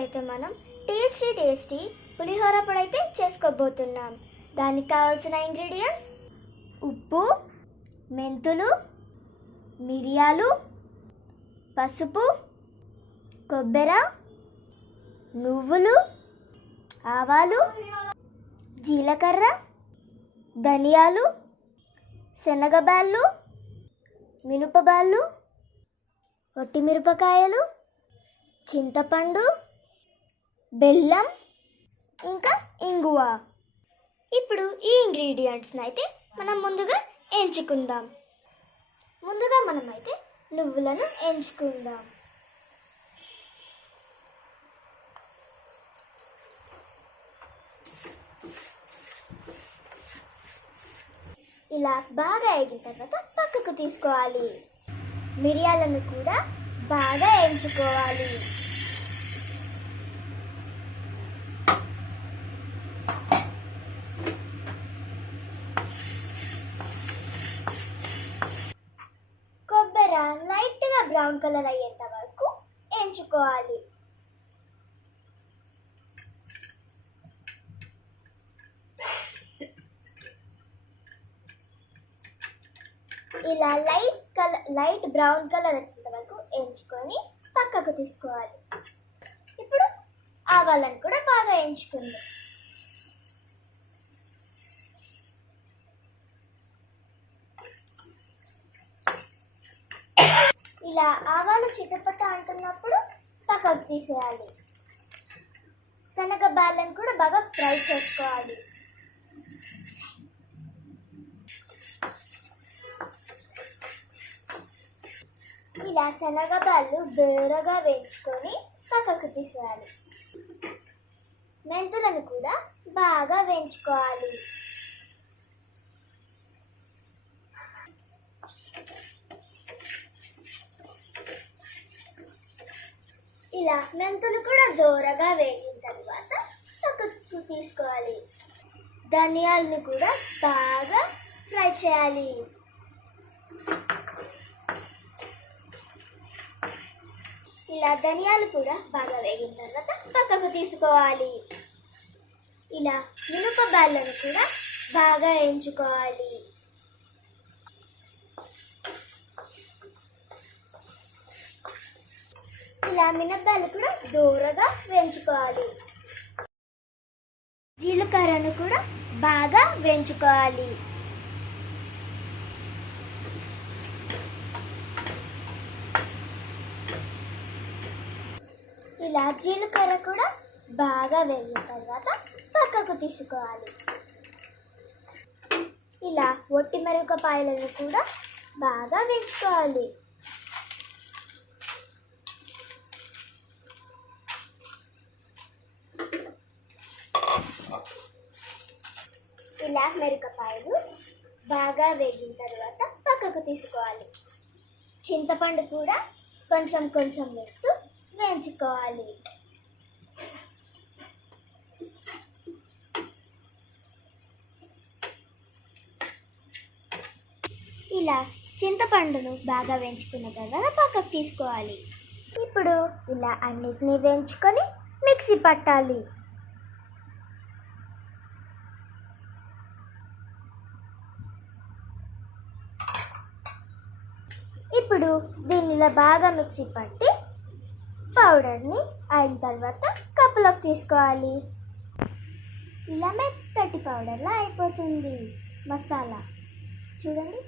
అయితే మనం టేస్టీ పులిహోర పొడి అయితే చేసుకోబోతున్నాం. దానికి కావాల్సిన ఇంగ్రీడియంట్స్: ఉప్పు, మెంతులు, మిరియాలు, పసుపు, కొబ్బరి, నువ్వులు, ఆవాలు, జీలకర్ర, ధనియాలు, శనగబాళ్ళు, మినపబాళ్ళు, ఒట్టిమిరపకాయలు, చింతపండు, బెల్లం, ఇంకా ఇంగువ. ఇప్పుడు ఈ ఇంగ్రీడియంట్స్ని అయితే మనం ముందుగా ఎంచుకుందాం. ముందుగా మనమైతే నువ్వులను ఎంచుకుందాం. ఇలా బాగా వేగిన తర్వాత పక్కకు తీసుకోవాలి. మిరియాలను కూడా బాగా ఎంచుకోవాలి. కొబ్బరి లైట్గా బ్రౌన్ కలర్ అయ్యేంత వరకు ఎంచుకోవాలి. ఇలా లైట్ బ్రౌన్ కలర్ వచ్చేంత వరకు ఎంచుకొని పక్కకు తీసుకోవాలి. ఇప్పుడు ఆవాలను కూడా బాగా ఎంచుకుందాం. ఇలా ఆవాలు చిటపట అంటున్నప్పుడు పక్కకు తీసేయాలి. శనగబాళ్ళను కూడా బాగా ఫ్రై చేసుకోవాలి. ఇలా శనగబాళ్ళు దూరగా వేయించుకొని పక్కకు తీసేయాలి. మెంతులను కూడా బాగా వేయించుకోవాలి. ఇలా మెంతులు కూడా దూరగా వేగిన తర్వాత పక్కకు తీసుకోవాలి. ధనియాలను కూడా బాగా ఫ్రై చేయాలి. ఇలా ధనియాలు కూడా బాగా వేగిన తర్వాత పక్కకు తీసుకోవాలి. ఇలా మినపబాళ్ళను కూడా బాగా వేయించుకోవాలి. ఇలా మినపబాళ్ళు కూడా దూరగా వేయించుకోవాలి. జీలకర్రను కూడా బాగా వేయించుకోవాలి. ఇలా జీలకర్ర కూడా బాగా వేగిన తర్వాత పక్కకు తీసుకోవాలి. ఇలా ఒట్టిమిరపకాయలను కూడా బాగా వేయించుకోవాలి. ఇలా మిరపకాయలు బాగా వేగిన తర్వాత పక్కకు తీసుకోవాలి. చింతపండు కూడా కొంచెం వేస్తూ వేయించుకోవాలి. ఇలా చింతపండును బాగా వేయించుకున్న తర్వాత పక్కకు తీసుకోవాలి. ఇప్పుడు ఇలా అన్నిటినీ వేయించుకొని మిక్సీ పట్టాలి. ఇప్పుడు దీన్ని ఇలా బాగా మిక్సీ పట్టి పౌడర్ని అయిన తర్వాత కప్పులోకి తీసుకోవాలి. ఇలా మెత్తటి పౌడర్లా అయిపోతుంది మసాలా. చూడండి,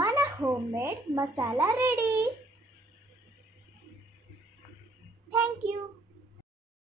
మన హోమ్ మేడ్ మసాలా రెడీ.